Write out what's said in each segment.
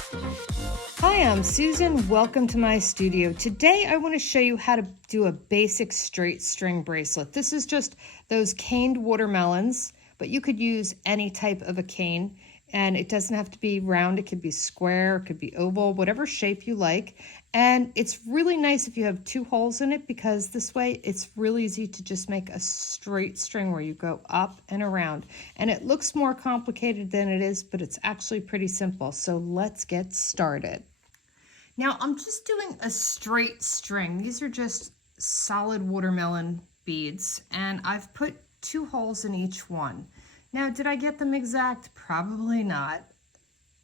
Hi, I'm Susan. Welcome to my studio. Today I want to show you how to do a basic straight string bracelet. This is just those caned watermelons, but you could use any type of a cane, and it doesn't have to be round. It could be square, it could be oval, whatever shape you like. And it's really nice if you have two holes in it, because this way it's really easy to just make a straight string where you go up and around. And it looks more complicated than it is, but it's actually pretty simple. So let's get started. Now I'm just doing a straight string. These are just solid watermelon beads, and I've put two holes in each one. Now, did I get them exact? Probably not.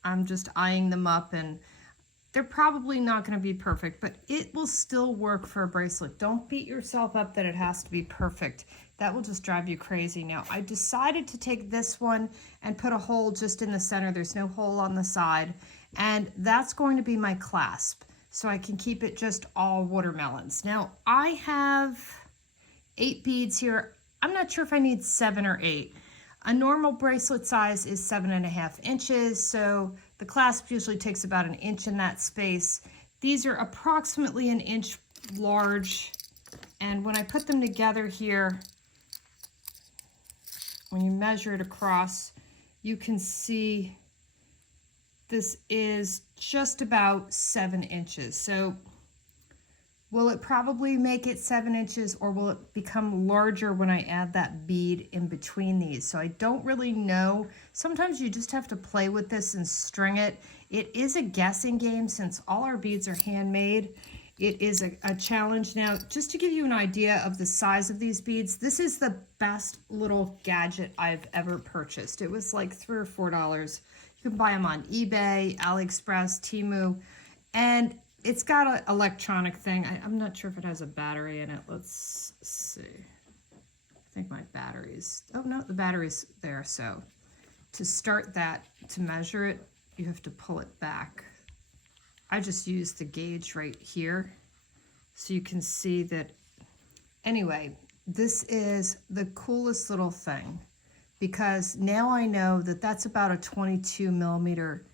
I'm just eyeing them up, and they're probably not going to be perfect, but it will still work for a bracelet. Don't beat yourself up that it has to be perfect. That will just drive you crazy. Now, I decided to take this one and put a hole just in the center. There's no hole on the side. And that's going to be my clasp, so I can keep it just all watermelons. Now, I have 8 beads here. I'm not sure if I need 7 or 8. A normal bracelet size is 7.5 inches, so the clasp usually takes about 1 inch in that space. These are approximately 1 inch large, and when I put them together here, when you measure it across, you can see this is just about 7 inches. So will it probably make it 7 inches, or will it become larger when I add that bead in between these? So I don't really know. Sometimes you just have to play with this and string it. It is a guessing game since all our beads are handmade. It is a challenge. Now, just to give you an idea of the size of these beads, this is the best little gadget I've ever purchased. It was like $3 or $4. You can buy them on eBay, AliExpress, Temu, and it's got an electronic thing. I'm not sure if it has a battery in it. Let's see. I think my battery's, oh no, the battery's there. So to start that, to measure it, you have to pull it back. I just used the gauge right here, so you can see that. Anyway, this is the coolest little thing, because now I know that that's about a 22 millimeter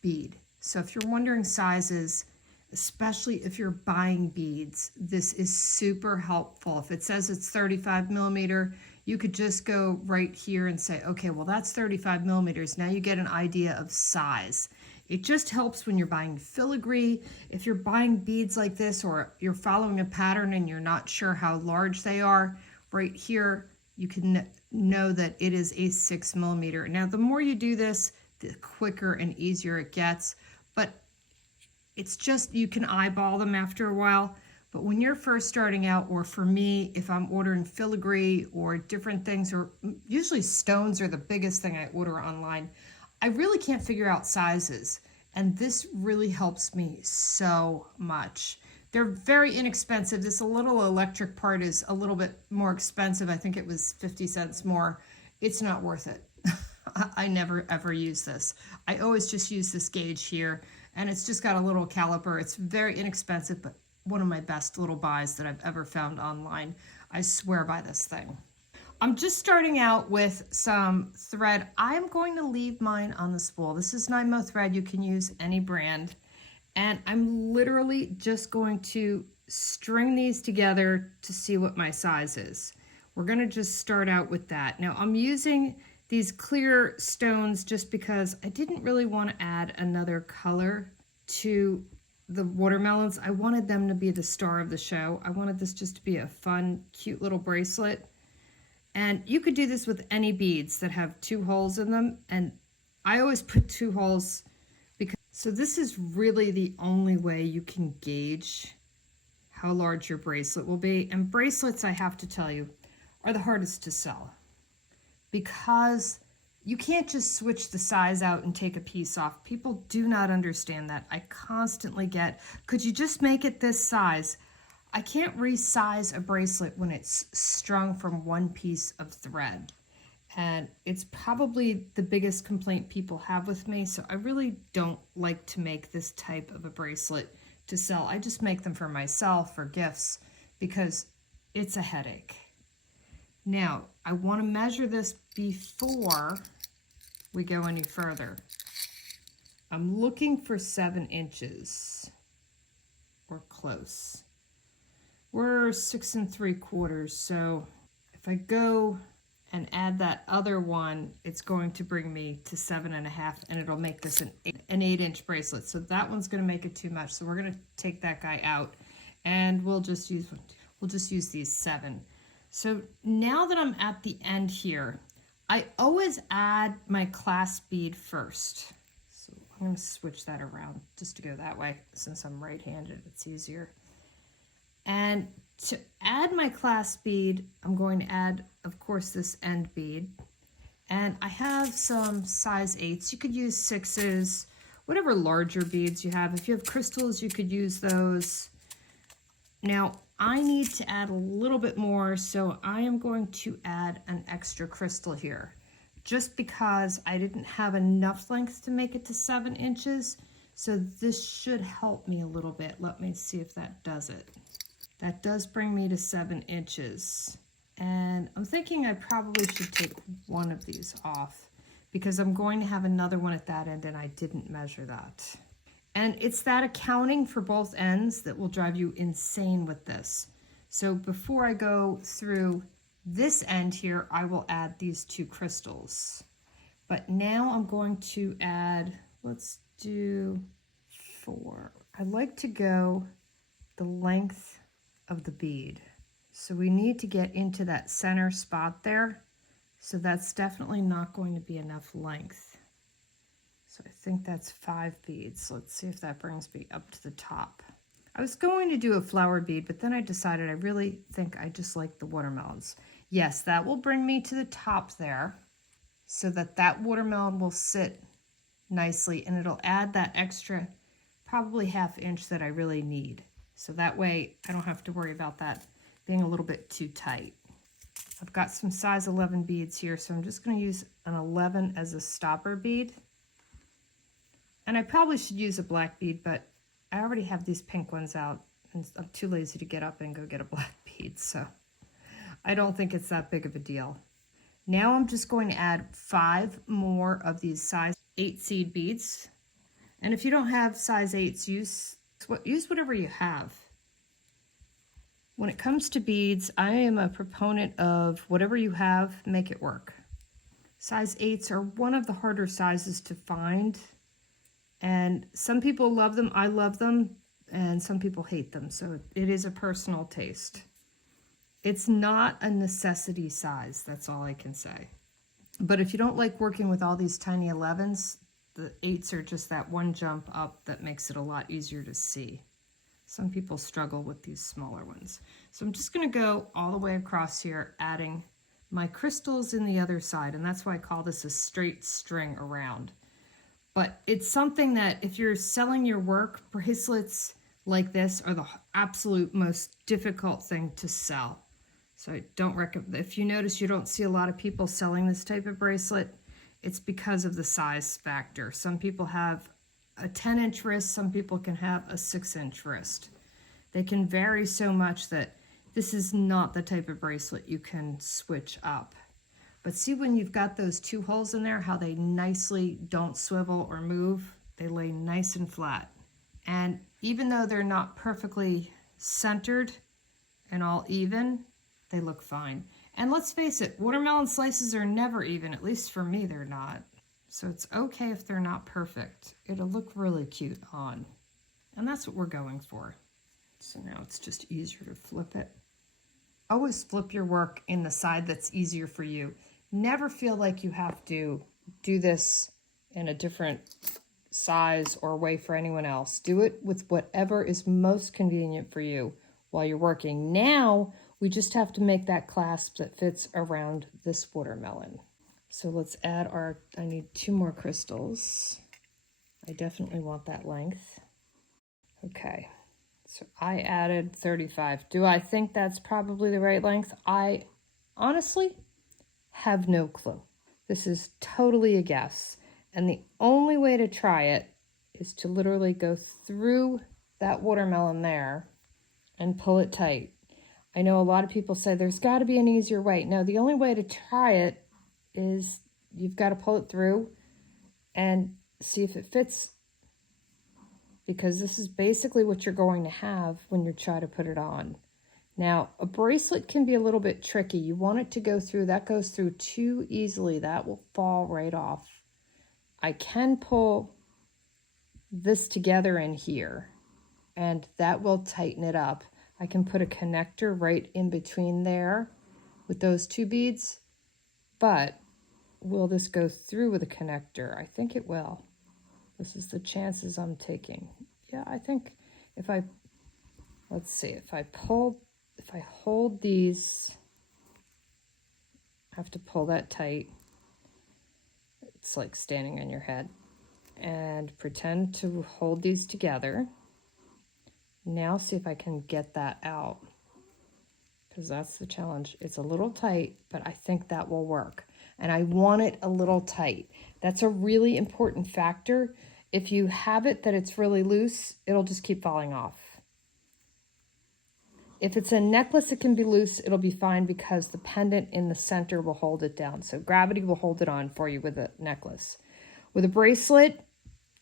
bead. So if you're wondering sizes, especially if you're buying beads, this is super helpful. If it says it's 35 millimeter, you could just go right here and say, okay, well, that's 35 millimeters. Now you get an idea of size. It just helps when you're buying filigree. If you're buying beads like this, or you're following a pattern and you're not sure how large they are, right here, you can know that it is a 6 millimeter. Now, the more you do this, the quicker and easier it gets. But it's just, you can eyeball them after a while. But when you're first starting out, or for me, if I'm ordering filigree or different things, or usually stones are the biggest thing I order online, I really can't figure out sizes. And this really helps me so much. They're very inexpensive. This little electric part is a little bit more expensive. I think it was 50 cents more. It's not worth it. I never ever use this. I always just use this gauge here, and it's just got a little caliper. It's very inexpensive, but one of my best little buys that I've ever found online. I swear by this thing. I'm just starting out with some thread. I'm going to leave mine on the spool. This is Nymo thread. You can use any brand. And I'm literally just going to string these together to see what my size is. We're going to just start out with that. Now, I'm using these clear stones just because I didn't really want to add another color to the watermelons. I wanted them to be the star of the show. I wanted this just to be a fun, cute little bracelet. And you could do this with any beads that have 2 holes in them. And I always put 2 holes because, so this is really the only way you can gauge how large your bracelet will be. And bracelets, I have to tell you, are the hardest to sell, because you can't just switch the size out and take a piece off. People do not understand that. I constantly get, could you just make it this size? I can't resize a bracelet when it's strung from one piece of thread. And it's probably the biggest complaint people have with me. So I really don't like to make this type of a bracelet to sell. I just make them for myself, for gifts, because it's a headache. Now, I want to measure this before we go any further. I'm looking for 7 inches or close. We're 6 3/4, so if I go and add that other one, it's going to bring me to 7.5, and it'll make this an 8-inch bracelet. So that one's going to make it too much. So we're going to take that guy out, and we'll just use these 7. So now that I'm at the end here, I always add my clasp bead first. So I'm going to switch that around just to go that way. Since I'm right-handed, it's easier. And to add my clasp bead, I'm going to add, of course, this end bead. And I have some size 8s. You could use 6s, whatever larger beads you have. If you have crystals, you could use those. Now, I need to add a little bit more, so I am going to add an extra crystal here. Just because I didn't have enough length to make it to 7 inches, so this should help me a little bit. Let me see if that does it. That does bring me to 7 inches. And I'm thinking I probably should take one of these off because I'm going to have another one at that end and I didn't measure that. And it's that accounting for both ends that will drive you insane with this. So before I go through this end here, I will add these 2 crystals. But now I'm going to add, let's do 4. I like to go the length of the bead. So we need to get into that center spot there. So that's definitely not going to be enough length. So I think that's 5 beads. Let's see if that brings me up to the top. I was going to do a flower bead, but then I decided I really think I just like the watermelons. Yes, that will bring me to the top there so that that watermelon will sit nicely and it'll add that extra probably 1/2 inch that I really need. So that way I don't have to worry about that being a little bit too tight. I've got some size 11 beads here, so I'm just going to use an 11 as a stopper bead. And I probably should use a black bead, but I already have these pink ones out, and I'm too lazy to get up and go get a black bead, so I don't think it's that big of a deal. Now I'm just going to add 5 more of these size 8 seed beads. And if you don't have size 8s, use whatever you have. When it comes to beads, I am a proponent of whatever you have, make it work. Size 8s are one of the harder sizes to find. And some people love them, I love them, and some people hate them. So it is a personal taste. It's not a necessity size, that's all I can say. But if you don't like working with all these tiny 11s, the 8s are just that one jump up that makes it a lot easier to see. Some people struggle with these smaller ones. So I'm just going to go all the way across here, adding my crystals in the other side, and that's why I call this a straight string around. But it's something that if you're selling your work, bracelets like this are the absolute most difficult thing to sell. So I don't recommend. If you notice you don't see a lot of people selling this type of bracelet, it's because of the size factor. Some people have a 10-inch wrist, some people can have a 6-inch wrist. They can vary so much that this is not the type of bracelet you can switch up. But see when you've got those 2 holes in there, how they nicely don't swivel or move? They lay nice and flat. And even though they're not perfectly centered and all even, they look fine. And let's face it, watermelon slices are never even, at least for me they're not. So it's okay if they're not perfect. It'll look really cute on. And that's what we're going for. So now it's just easier to flip it. Always flip your work in the side that's easier for you. Never feel like you have to do this in a different size or way for anyone else. Do it with whatever is most convenient for you while you're working. Now, we just have to make that clasp that fits around this watermelon. So let's add I need 2 more crystals. I definitely want that length. Okay, so I added 35. Do I think that's probably the right length? I honestly have no clue. This is totally a guess. And the only way to try it is to literally go through that watermelon there and pull it tight. I know a lot of people say there's got to be an easier way. No, the only way to try it is you've got to pull it through and see if it fits because this is basically what you're going to have when you try to put it on. Now, a bracelet can be a little bit tricky. You want it to go through, that goes through too easily. That will fall right off. I can pull this together in here, and that will tighten it up. I can put a connector right in between there with those two beads, but will this go through with a connector? I think it will. This is the chances I'm taking. Yeah, I think if I, let's see, if I hold these, I have to pull that tight. It's like standing on your head. And pretend to hold these together. Now see if I can get that out, because that's the challenge. It's a little tight, but I think that will work. And I want it a little tight. That's a really important factor. If you have it that it's really loose, it'll just keep falling off. If it's a necklace, it can be loose. It'll be fine because the pendant in the center will hold it down. So gravity will hold it on for you with a necklace. With a bracelet,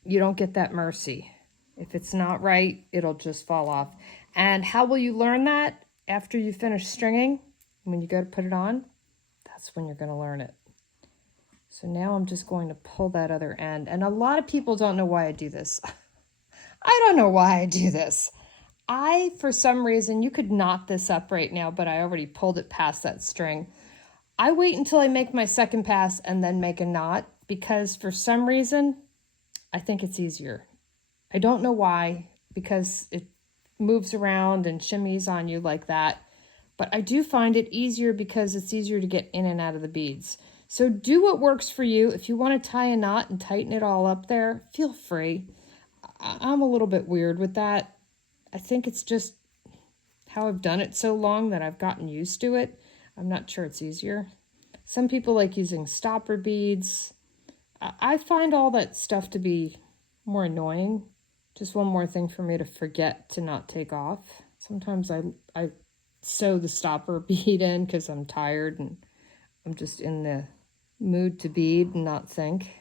you don't get that mercy. If it's not right, it'll just fall off. And how will you learn that? After you finish stringing, when you go to put it on, that's when you're going to learn it. So now I'm just going to pull that other end. And a lot of people don't know why I do this. I don't know why I do this. For some reason, you could knot this up right now, but I already pulled it past that string. I wait until I make my second pass and then make a knot, because for some reason, I think it's easier. I don't know why, because it moves around and shimmies on you like that. But I do find it easier because it's easier to get in and out of the beads. So do what works for you. If you want to tie a knot and tighten it all up there, feel free. I'm a little bit weird with that. I think it's just how I've done it so long that I've gotten used to it. I'm not sure it's easier. Some people like using stopper beads. I find all that stuff to be more annoying. Just one more thing for me to forget to not take off. Sometimes I sew the stopper bead in because I'm tired and I'm just in the mood to bead and not think.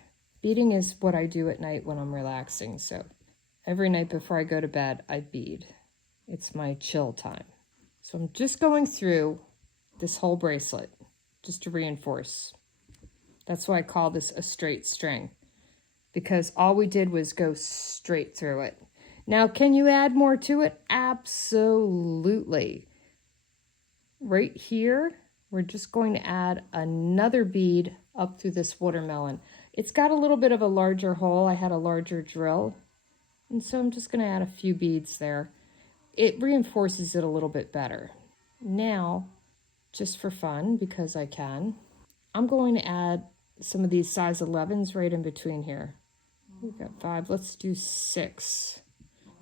Beading is what I do at night when I'm relaxing. So every night before I go to bed, I bead. It's my chill time. So I'm just going through this whole bracelet just to reinforce. That's why I call this a straight string, because all we did was go straight through it. Now, can you add more to it? Absolutely. Right here, we're just going to add another bead up through this watermelon. It's got a little bit of a larger hole. I had a larger drill, and so I'm just going to add a few beads there. It reinforces it a little bit better. Now, just for fun, because I can, I'm going to add some of these size 11s right in between here. We've got 5. Let's do 6.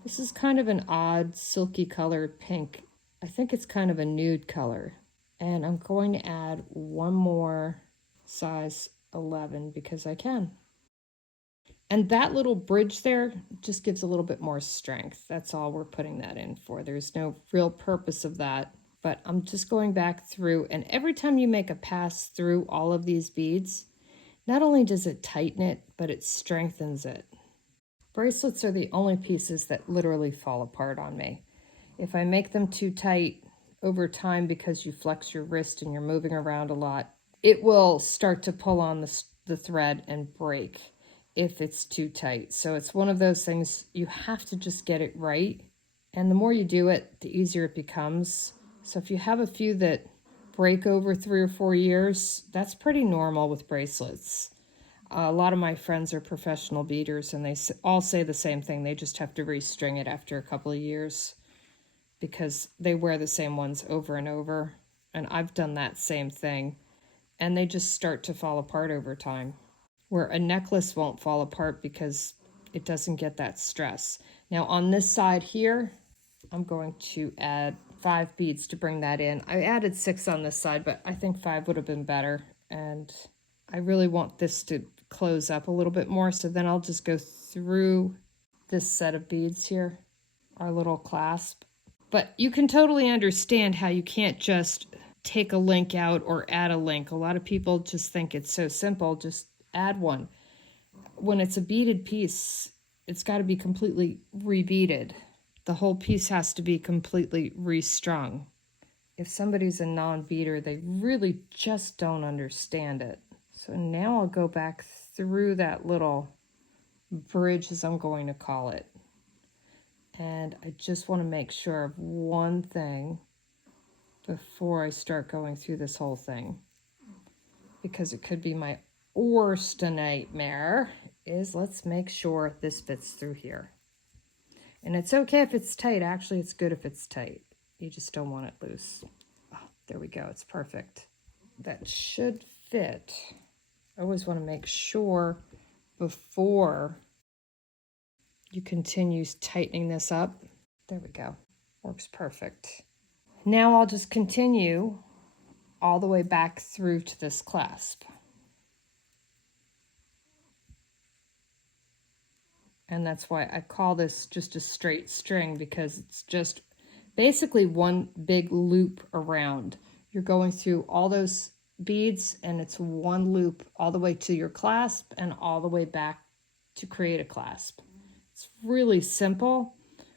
This is kind of an odd silky colored pink. I think it's kind of a nude color. And I'm going to add one more size 11 because I can. And that little bridge there just gives a little bit more strength. That's all we're putting that in for. There's no real purpose of that. But I'm just going back through, and every time you make a pass through all of these beads, not only does it tighten it, but it strengthens it. Bracelets are the only pieces that literally fall apart on me. If I make them too tight over time because you flex your wrist and you're moving around a lot, it will start to pull on the thread and break if it's too tight. So it's one of those things, you have to just get it right. And the more you do it, the easier it becomes. So if you have a few that break over 3 or 4 years, that's pretty normal with bracelets. A lot of my friends are professional beaders, and they all say the same thing. They just have to restring it after a couple of years because they wear the same ones over and over. And I've done that same thing, and they just start to fall apart over time. Where a necklace won't fall apart because it doesn't get that stress. Now on this side here, I'm going to add 5 beads to bring that in. I added 6 on this side, but I think 5 would have been better. And I really want this to close up a little bit more. So then I'll just go through this set of beads here, our little clasp. But you can totally understand how you can't just take a link out or add a link. A lot of people just think it's so simple, just add one. When it's a beaded piece, it's got to be completely rebeaded. The whole piece has to be completely restrung. If somebody's a non-beater, they really just don't understand it. So now I'll go back through that little bridge, as I'm going to call it. And I just want to make sure of one thing before I start going through this whole thing, because it could be my worst nightmare, is let's make sure this fits through here. And it's okay if it's tight. Actually, it's good if it's tight. You just don't want it loose. Oh, there we go. It's perfect. That should fit. I always want to make sure before you continue tightening this up. There we go. Works perfect. Now I'll just continue all the way back through to this clasp. And that's why I call this just a straight string, because it's just basically one big loop around. You're going through all those beads and it's one loop all the way to your clasp and all the way back to create a clasp. It's really simple,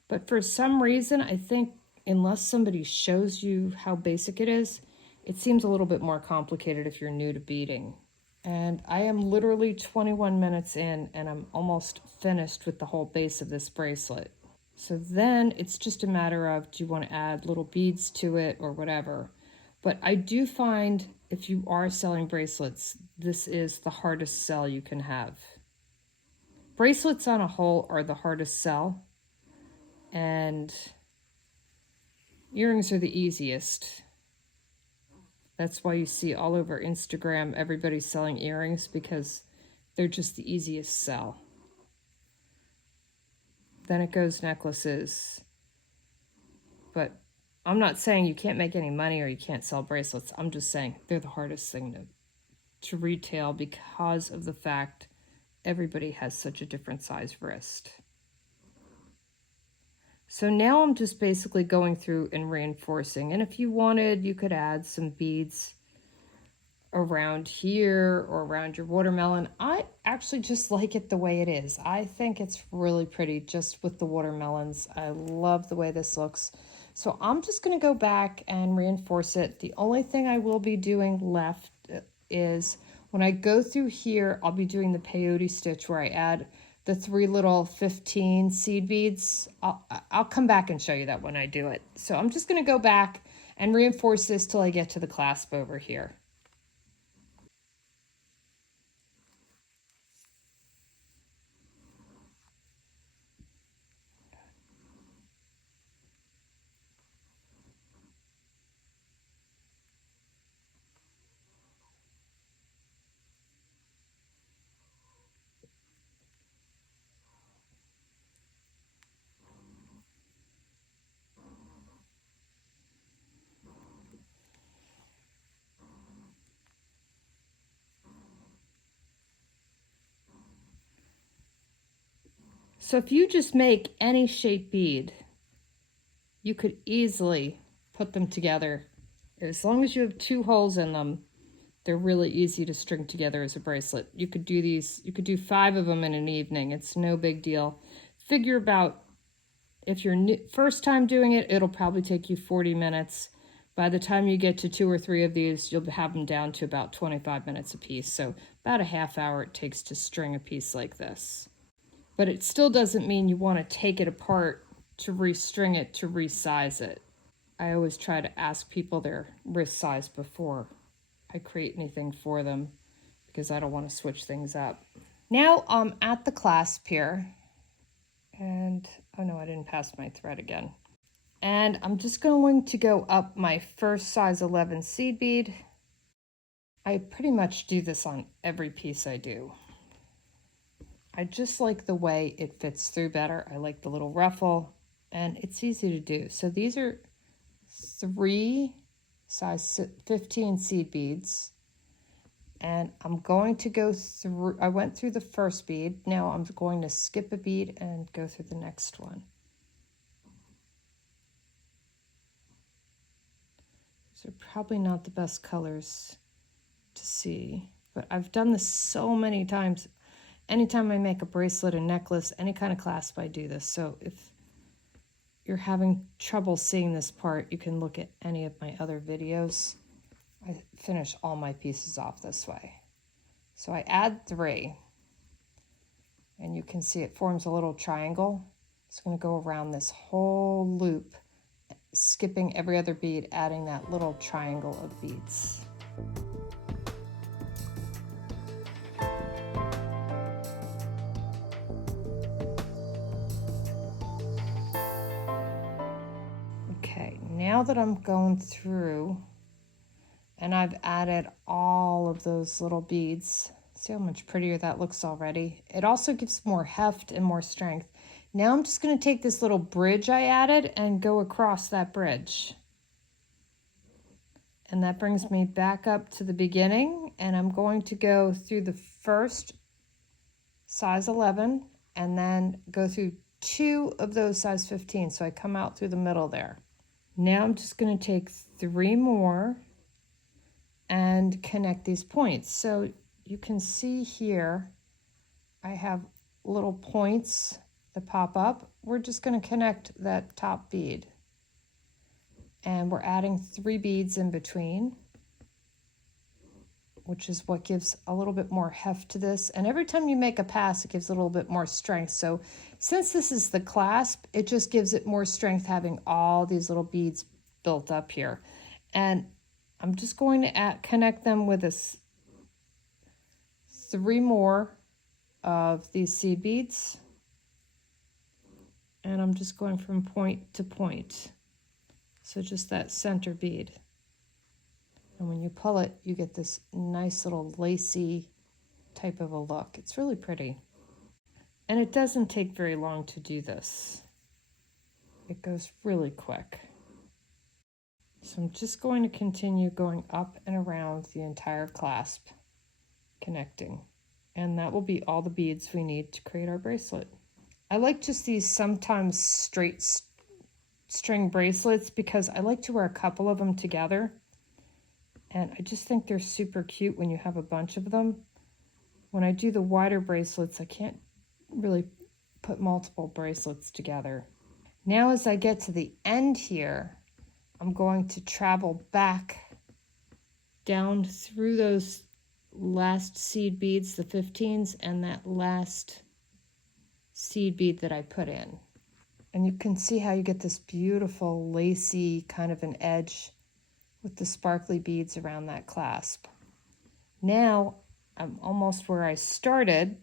but for some reason, I think unless somebody shows you how basic it is, it seems a little bit more complicated if you're new to beading. And I am literally 21 minutes in and I'm almost finished with the whole base of this bracelet. So then it's just a matter of, do you want to add little beads to it or whatever? But I do find if you are selling bracelets, this is the hardest sell you can have. Bracelets on a whole are the hardest sell, and earrings are the easiest. That's why you see all over Instagram everybody's selling earrings, because they're just the easiest sell. Then it goes necklaces. But I'm not saying you can't make any money or you can't sell bracelets. I'm just saying they're the hardest thing to retail, because of the fact everybody has such a different size wrist. So now I'm just basically going through and reinforcing. And if you wanted, you could add some beads around here or around your watermelon. I actually just like it the way it is. I think it's really pretty just with the watermelons. I love the way this looks. So I'm just going to go back and reinforce it. The only thing I will be doing left is when I go through here, I'll be doing the peyote stitch where I add the 3 little 15 seed beads. I'll come back and show you that when I do it. So I'm just going to go back and reinforce this till I get to the clasp over here. So if you just make any shape bead, you could easily put them together. As long as you have 2 holes in them, they're really easy to string together as a bracelet. You could do these, you could do 5 of them in an evening. It's no big deal. Figure about, if you're first time doing it, it'll probably take you 40 minutes. By the time you get to 2 or 3 of these, you'll have them down to about 25 minutes a piece. So about a half hour it takes to string a piece like this. But it still doesn't mean you want to take it apart to restring it, to resize it. I always try to ask people their wrist size before I create anything for them, because I don't want to switch things up. Now I'm at the clasp here, and oh no, I didn't pass my thread again. And I'm just going to go up my first size 11 seed bead. I pretty much do this on every piece I do. I just like the way it fits through better. I like the little ruffle, and it's easy to do. So these are 3 size 15 seed beads, and I'm going to go through, I went through the first bead. Now I'm going to skip a bead and go through the next one. These are probably not the best colors to see, but I've done this so many times. anytime I make a bracelet, a necklace, any kind of clasp, I do this. So if you're having trouble seeing this part, you can look at any of my other videos. I finish all my pieces off this way. So I add 3, and you can see it forms a little triangle. It's going to go around this whole loop, skipping every other bead, adding that little triangle of beads. Okay, now that I'm going through and I've added all of those little beads, see how much prettier that looks already? It also gives more heft and more strength. Now I'm just going to take this little bridge I added and go across that bridge. And that brings me back up to the beginning, and I'm going to go through the first size 11 and then go through 2 of those size 15. So I come out through the middle there. Now I'm just going to take 3 more and connect these points. So you can see here, I have little points that pop up. We're just going to connect that top bead. And we're adding 3 beads in between, which is what gives a little bit more heft to this. And every time you make a pass, it gives a little bit more strength. So since this is the clasp, it just gives it more strength having all these little beads built up here. And I'm just going to connect them with this 3 more of these seed beads. And I'm just going from point to point. So just that center bead. And when you pull it, you get this nice little lacy type of a look. It's really pretty. And it doesn't take very long to do this. It goes really quick. So I'm just going to continue going up and around the entire clasp, connecting. And that will be all the beads we need to create our bracelet. I like just these sometimes straight string bracelets because I like to wear a couple of them together. And I just think they're super cute when you have a bunch of them. When I do the wider bracelets, I can't really put multiple bracelets together. Now as I get to the end here, I'm going to travel back down through those last seed beads, the 15s, and that last seed bead that I put in. And you can see how you get this beautiful lacy kind of an edge with the sparkly beads around that clasp. Now I'm almost where I started,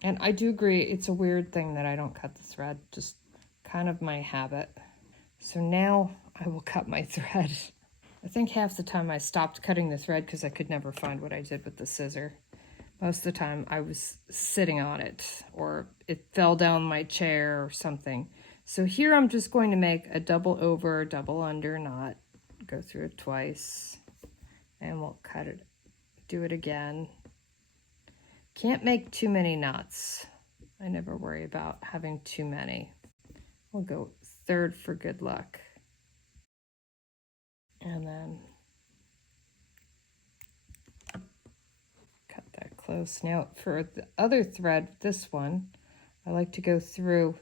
and I do agree it's a weird thing that I don't cut the thread, just kind of my habit. So now I will cut my thread. I think half the time I stopped cutting the thread because I could never find what I did with the scissor. Most of the time I was sitting on it or it fell down my chair or something. So here I'm just going to make a double over, double under knot, go through it twice, and we'll cut it, do it again. Can't make too many knots. I never worry about having too many. We'll go 3rd for good luck. And then cut that close. Now for the other thread, this one, I like to go through.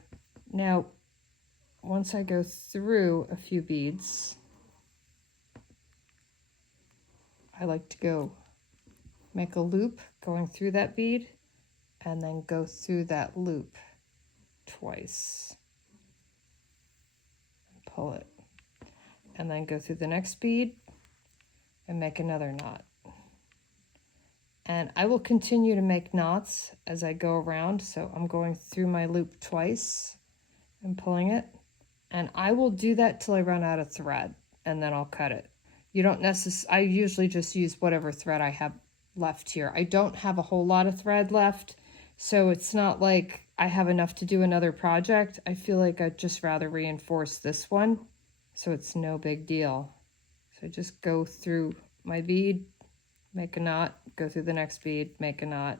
Now, once I go through a few beads, I like to go make a loop going through that bead and then go through that loop twice. And pull it. And then go through the next bead and make another knot. And I will continue to make knots as I go around. So I'm going through my loop twice and pulling it. And I will do that till I run out of thread, and then I'll cut it. You don't I usually just use whatever thread I have left here. I don't have a whole lot of thread left, so it's not like I have enough to do another project. I feel like I'd just rather reinforce this one, so it's no big deal. So just go through my bead, make a knot, go through the next bead, make a knot.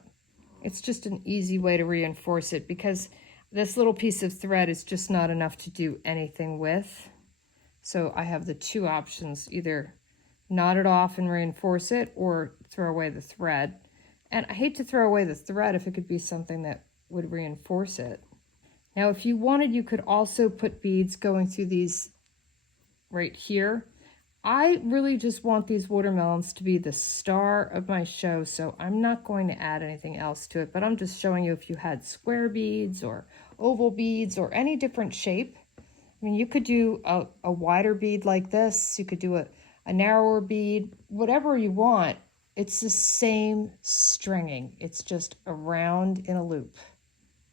It's just an easy way to reinforce it because this little piece of thread is just not enough to do anything with. So I have the 2 options, either knot it off and reinforce it or throw away the thread. And I hate to throw away the thread if it could be something that would reinforce it. Now, if you wanted, you could also put beads going through these right here. I really just want these watermelons to be the star of my show, so I'm not going to add anything else to it, but I'm just showing you if you had square beads or oval beads or any different shape. I mean, you could do a wider bead like this. You could do a narrower bead, whatever you want. It's the same stringing. It's just around in a loop.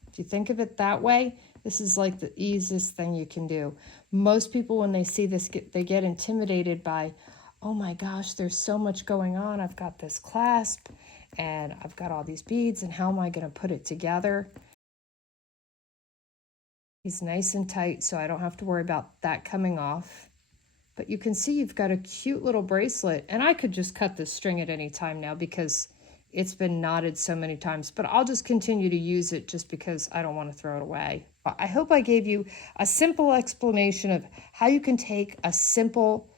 If you think of it that way, this is like the easiest thing you can do. Most people, when they see this, they get intimidated by, oh my gosh, there's so much going on. I've got this clasp and I've got all these beads, and how am I going to put it together? It's nice and tight, so I don't have to worry about that coming off. But you can see you've got a cute little bracelet, and I could just cut this string at any time now because it's been knotted so many times, but I'll just continue to use it just because I don't want to throw it away. I hope I gave you a simple explanation of how you can take a simple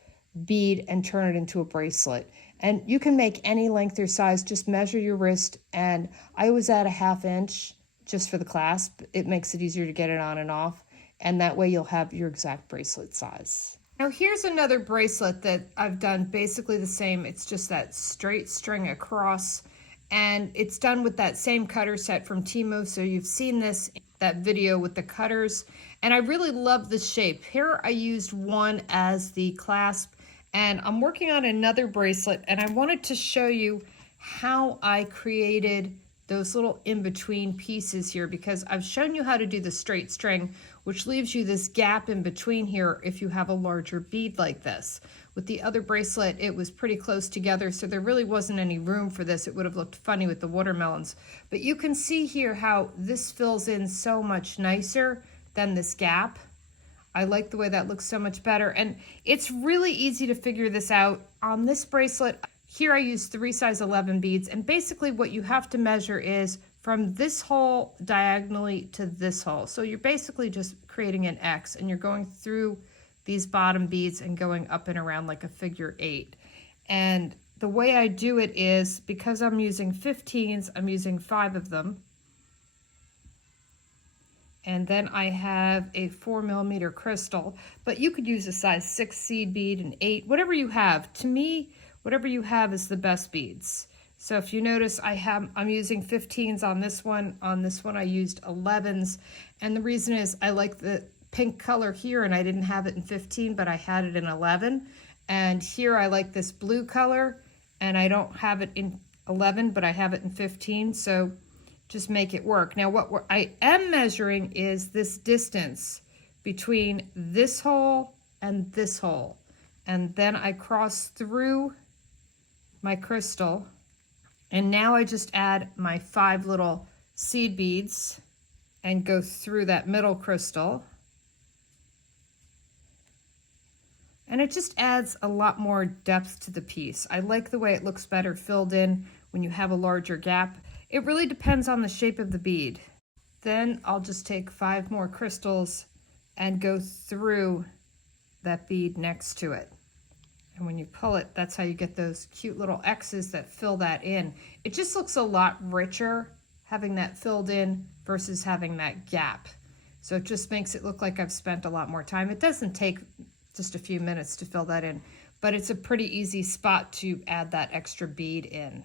bead and turn it into a bracelet. And you can make any length or size, just measure your wrist, and I always add a 1/2 inch just for the clasp. It makes it easier to get it on and off, and that way you'll have your exact bracelet size. Now here's another bracelet that I've done basically the same. It's just that straight string across, and it's done with that same cutter set from Temu. So you've seen that video with the cutters, and I really love the shape. Here I used one as the clasp, and I'm working on another bracelet, and I wanted to show you how I created those little in-between pieces here, because I've shown you how to do the straight string, which leaves you this gap in between here if you have a larger bead like this. With the other bracelet, it was pretty close together, so there really wasn't any room for this. It would have looked funny with the watermelons. But you can see here how this fills in so much nicer than this gap. I like the way that looks so much better, and it's really easy to figure this out. On this bracelet, here I use 3 size 11 beads, and basically what you have to measure is from this hole diagonally to this hole. So you're basically just creating an X, and you're going through these bottom beads and going up and around like a figure 8. And the way I do it is, because I'm using 15s, I'm using 5 of them. And then I have a 4mm crystal, but you could use a size 6 seed bead, an 8, whatever you have. To me, whatever you have is the best beads. So if you notice, I'm using 15s on this one. On this one I used 11s, and the reason is I like the pink color here, and I didn't have it in 15, but I had it in 11. And here I like this blue color, and I don't have it in 11, but I have it in 15, so just make it work. Now what I am measuring is this distance between this hole and this hole, and then I cross through my crystal, and now I just add my 5 little seed beads and go through that middle crystal. And it just adds a lot more depth to the piece. I like the way it looks better filled in when you have a larger gap. It really depends on the shape of the bead. Then I'll just take 5 more crystals and go through that bead next to it. And when you pull it, that's how you get those cute little X's that fill that in. It just looks a lot richer having that filled in versus having that gap. So it just makes it look like I've spent a lot more time. It doesn't take just a few minutes to fill that in, but it's a pretty easy spot to add that extra bead in.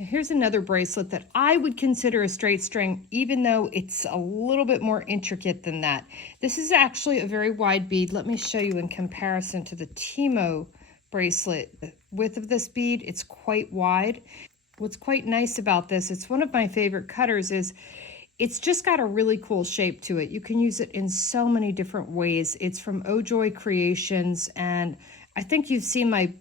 Now here's another bracelet that I would consider a straight string, even though it's a little bit more intricate than that. This is actually a very wide bead. Let me show you in comparison to the Temu bracelet. The width of this bead, it's quite wide. What's quite nice about this, it's one of my favorite cutters, is it's just got a really cool shape to it. You can use it in so many different ways. It's from Ojoy Creations, and I think you've seen my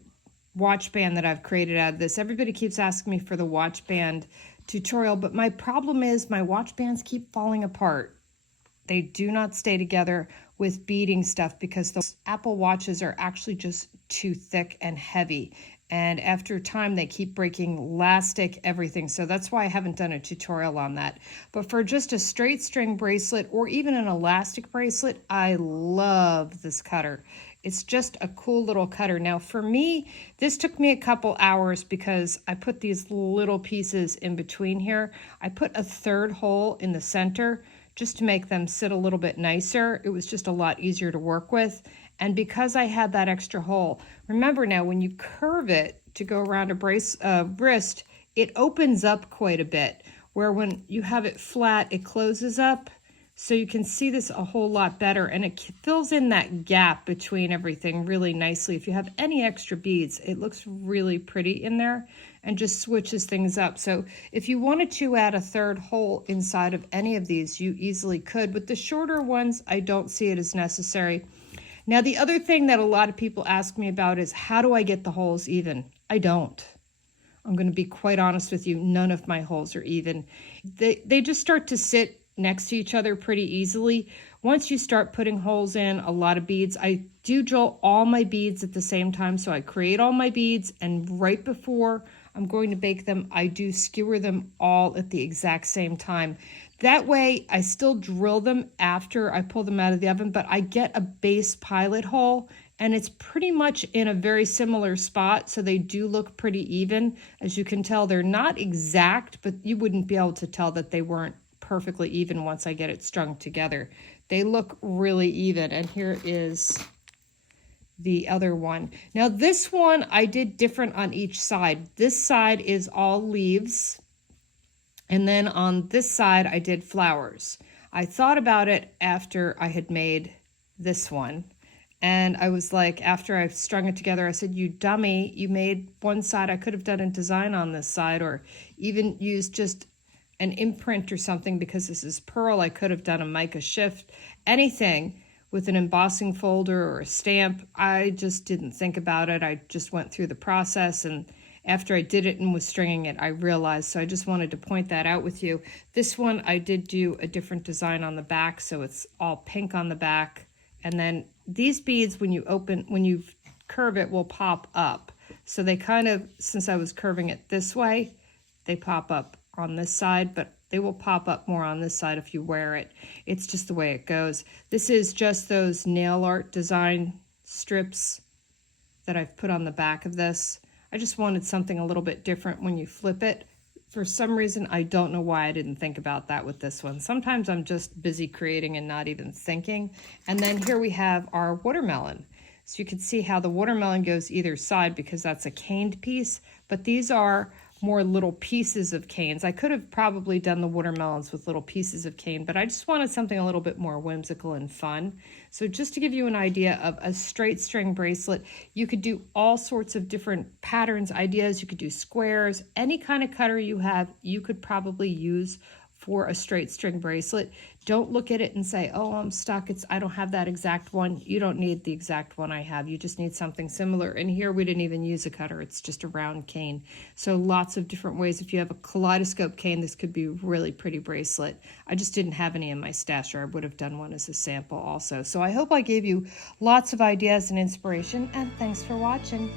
watch band that I've created out of this. Everybody keeps asking me for the watch band tutorial, but my problem is my watch bands keep falling apart. They do not stay together with beading stuff because the Apple Watches are actually just too thick and heavy. And after time, they keep breaking elastic, everything. So that's why I haven't done a tutorial on that. But for just a straight string bracelet or even an elastic bracelet, I love this cutter. It's just a cool little cutter. Now for me, this took me a couple hours because I put these little pieces in between here. I put a third hole in the center just to make them sit a little bit nicer. It was just a lot easier to work with. And because I had that extra hole, remember now when you curve it to go around a wrist, it opens up quite a bit, where when you have it flat, it closes up. So you can see this a whole lot better, and it fills in that gap between everything really nicely. If you have any extra beads, it looks really pretty in there and just switches things up. So if you wanted to add a third hole inside of any of these, you easily could. With the shorter ones, I don't see it as necessary. Now, the other thing that a lot of people ask me about is, how do I get the holes even? I don't. I'm going to be quite honest with you. None of my holes are even. They just start to sit next to each other pretty easily. Once you start putting holes in a lot of beads, I do drill all my beads at the same time. So I create all my beads, and right before I'm going to bake them, I do skewer them all at the exact same time. That way I still drill them after I pull them out of the oven, but I get a base pilot hole, and it's pretty much in a very similar spot, so they do look pretty even. As you can tell, they're not exact, but you wouldn't be able to tell that they weren't perfectly even once I get it strung together. They look really even, and here is the other one. Now this one I did different on each side. This side is all leaves, and then on this side I did flowers. I thought about it after I had made this one, and I was like, after I strung it together, I said, you dummy, you made one side. I could have done a design on this side, or even used just an imprint or something. Because this is pearl, I could have done a mica shift, anything with an embossing folder or a stamp. I just didn't think about it. I just went through the process, and after I did it and was stringing it, I realized. So I just wanted to point that out with you. This one, I did do a different design on the back, so it's all pink on the back. And then these beads, when you curve it, will pop up. So they kind of, since I was curving it this way, they pop up on this side, but they will pop up more on this side if you wear it. It's just the way it goes. This is just those nail art design strips that I've put on the back of this. I just wanted something a little bit different when you flip it. For some reason, I don't know why I didn't think about that with this one. Sometimes I'm just busy creating and not even thinking. And then here we have our watermelon. So you can see how the watermelon goes either side because that's a caned piece, but these are more little pieces of canes. I could have probably done the watermelons with little pieces of cane, but I just wanted something a little bit more whimsical and fun. So just to give you an idea of a straight string bracelet, you could do all sorts of different patterns, ideas. You could do squares, any kind of cutter you have, you could probably use for a straight string bracelet. Don't look at it and say, oh, I'm stuck. I don't have that exact one. You don't need the exact one I have. You just need something similar. And here we didn't even use a cutter. It's just a round cane. So lots of different ways. If you have a kaleidoscope cane, this could be a really pretty bracelet. I just didn't have any in my stash, or I would have done one as a sample also. So I hope I gave you lots of ideas and inspiration, and thanks for watching.